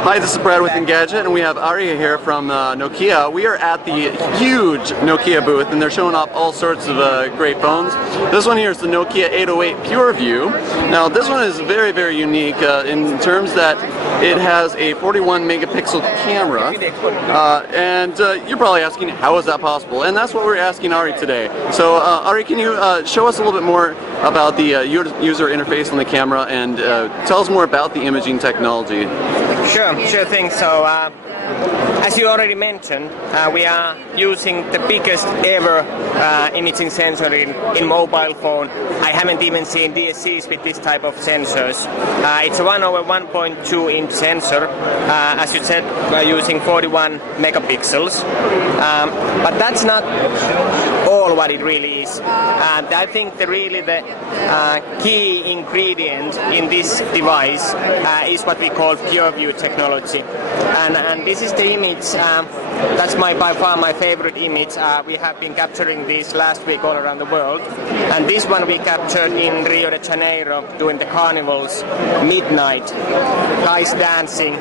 Hi, this is Brad with Engadget, and we have Ari here from Nokia. We are at the huge Nokia booth, and they're showing off all sorts of great phones. This one here is the Nokia 808 PureView. Now, this one is very, very unique in terms that it has a 41 megapixel camera, and you're probably asking, how is that possible? And that's what we're asking Ari today. So, Ari, can you show us a little bit more about the user interface on the camera, and tell us more about the imaging technology? Sure thing. So, as you already mentioned, we are using the biggest ever imaging sensor in mobile phone. I haven't even seen DSCs with this type of sensors. It's a 1/1.2 inch sensor. As you said, we're using 41 megapixels. But that's not all what it really is. I think the key ingredient in this device is what we call PureView technology. And this is the image, that's by far my favorite image. We have been capturing this last week all around the world. And this one we captured in Rio de Janeiro during the carnivals, midnight, guys dancing.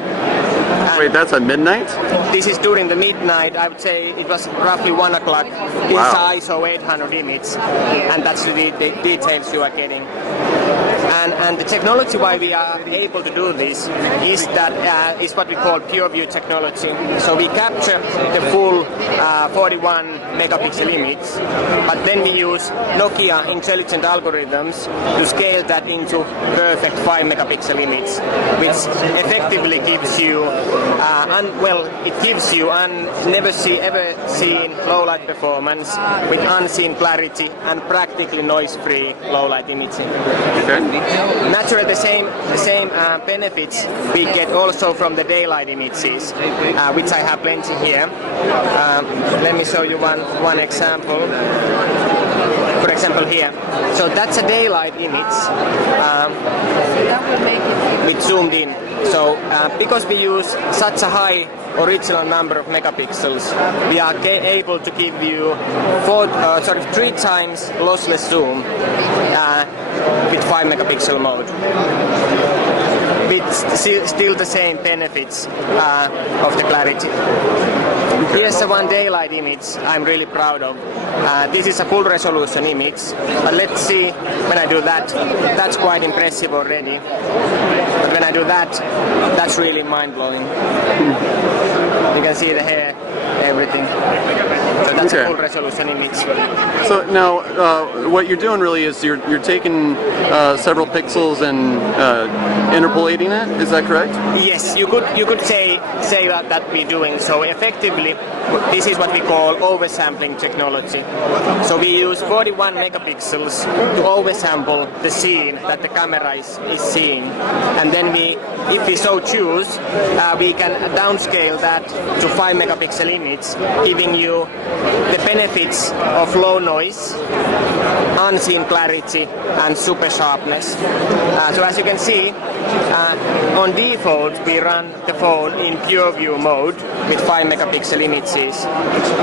Wait, that's at midnight? This is during the midnight. I would say it was roughly 1 o'clock. This is ISO 800 image, and that's the details you are getting. And the technology why we are able to do this is that is what we call PureView technology. So we capture the full 41 megapixel image, but then we use Nokia intelligent algorithms to scale that into perfect 5 megapixel image, which effectively gives you never ever seen low light performance with unseen clarity and practically noise-free low light imaging. Okay. Naturally, the same benefits we get also from the daylight images, which I have plenty here. Let me show you one example. For example, here. So that's a daylight image with zoomed in. So because we use such a high original number of megapixels, we are able to give you 3 times lossless zoom with 5 megapixel mode, with still the same benefits of the clarity. Here's one daylight image I'm really proud of. This is a full resolution image, but let's see when I do that. That's quite impressive already. But when I do that, that's really mind-blowing. You can see the hair, everything. So that's a full resolution image. So now, what you're doing really is you're taking several pixels and interpolating it. Is that correct? Yes, you could say that we're doing. So effectively, this is what we call oversampling technology. So we use 41 megapixels to oversample the scene that the camera is seeing, and then if we so choose, we can downscale that to 5 megapixel image, giving you the benefits of low noise, unseen clarity, and super sharpness. So as you can see, on default we run the phone in PureView mode with 5 megapixel images.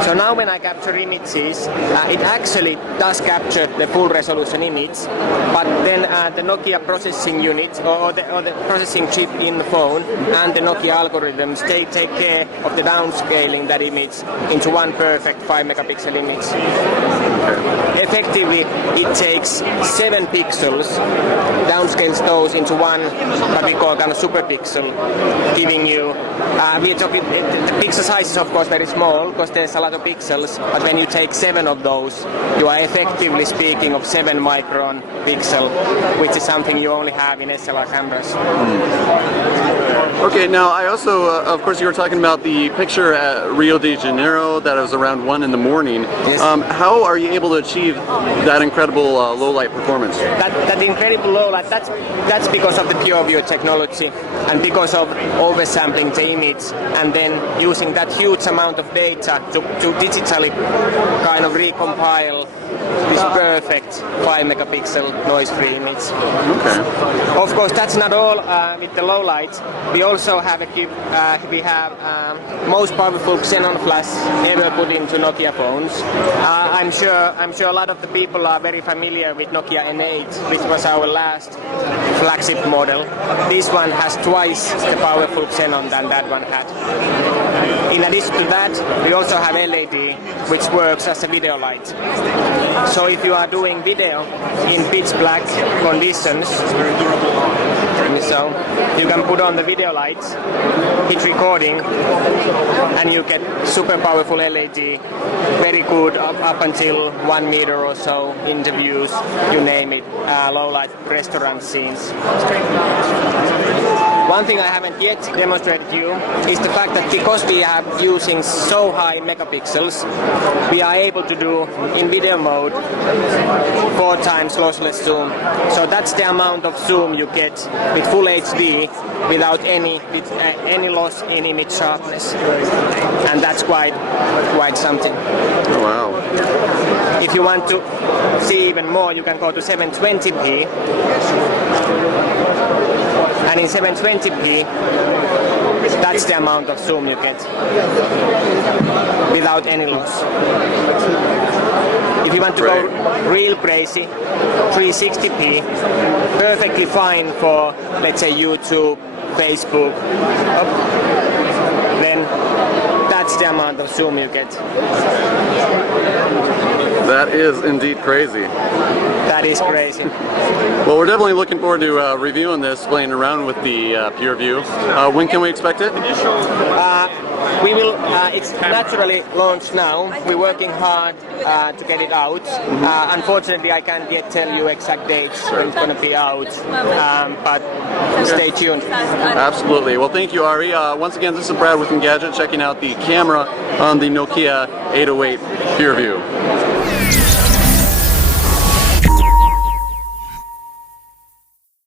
So now when I capture images, it actually does capture the full resolution image, but then the Nokia processing unit or the processing chip in the phone and the Nokia algorithms take care of the downscaling that image into one perfect 5 megapixel image. Effectively, it takes 7 pixels, downscales those into one what we call kind of super pixel, giving you, the pixel size is of course very small because there's a lot of pixels, but when you take 7 of those, you are effectively speaking of 7 micron pixel, which is something you only have in SLR cameras. Okay, now I also, of course, you were talking about the picture at Rio de Janeiro that was around 1 in the morning. Yes. How are you able to achieve that incredible low light performance? That incredible low light, that's because of the PureView technology and because of oversampling the image and then using that huge amount of data to digitally kind of recompile this perfect 5 megapixel noise-free image. Okay. Of course, that's not all with the low light. We also also have we have most powerful xenon flash ever put into Nokia phones. I'm sure a lot of the people are very familiar with Nokia N8, which was our last flagship model. This one has twice the powerful xenon than that one had. In addition to that, we also have LED, which works as a video light. So if you are doing video in pitch black conditions, so you can put on the video lights, hit recording, and you get super powerful LED, very good up until 1 meter or so, interviews, you name it, low light restaurant scenes. One thing I haven't yet demonstrated to you is the fact that because we are using so high megapixels, we are able to do in video mode 4 times lossless zoom. So that's the amount of zoom you get with full HD without any loss in image sharpness, and that's quite something. Oh, wow. If you want to see even more, you can go to 720p. And in 720p, that's the amount of zoom you get without any loss. If you want to go real crazy, 360p, perfectly fine for, let's say, YouTube, Facebook, then that's the amount of zoom you get. That is indeed crazy. That is crazy. Well, we're definitely looking forward to reviewing this, playing around with the PureView. When can we expect it? We will. It's naturally launched now. We're working hard to get it out. Unfortunately, I can't yet tell you exact dates when it's going to be out, but stay tuned. Absolutely. Well, thank you, Ari. Once again, this is Brad with Engadget, checking out the camera on the Nokia 808 PureView.